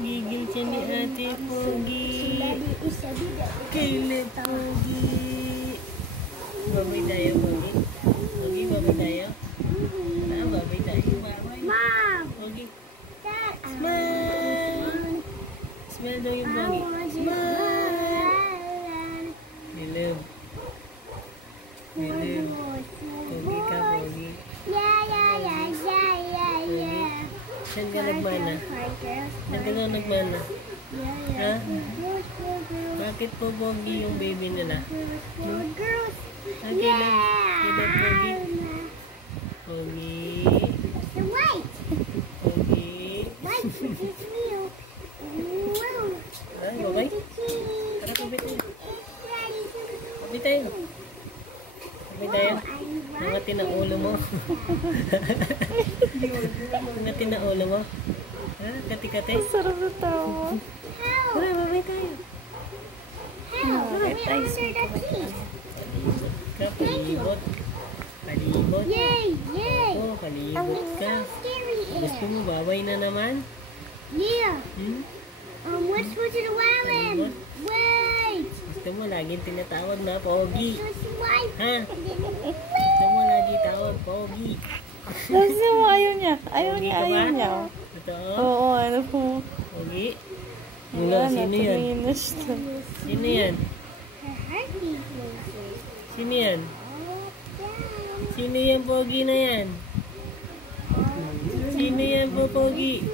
Gigil siya ni Ate Pogi. Kailan Pogi? Babay tayo, Pogi. Pogi, babay tayo. Babay tayo. Mom! Pogi. Smile! Smile daw yung Pogi. Smile! Nilim. Nilim. Pogi ka, Pogi. Saan ka nagmana? Saan ka nagmana? Ha? Bakit po Pogi yung baby nila? Okay lang. Kailan Pogi? Pogi. Pogi. Ay, okay? Tara, pabit tayo. Pabit tayo. Pabit tayo. Nangatin ang ulo mo. Nangatin ang ulo mo. Ha? Kati-kati. Ang sarap na tawa. Tara, pabit tayo. Pabit tayo. Palibot. Palibot. Yay! Oo, palibot ka. Gusto mo babay na naman? Yeah. Hmm? Let's go to the island. Wait. Gusto mo laging tinatawag na Pogi. Swipe. Ha? Gusto mo lagi tawag Pogi. Gusto mo, ayaw niya. Ayaw Pogi niya, ka ba? ayaw niya. Totoo? Oo, ano po. Pogi? Wala, sino yan? Tumingin na siya. Sino yan? Sino yan? Sino yan Pogi na yan? Sino yan po Pogi?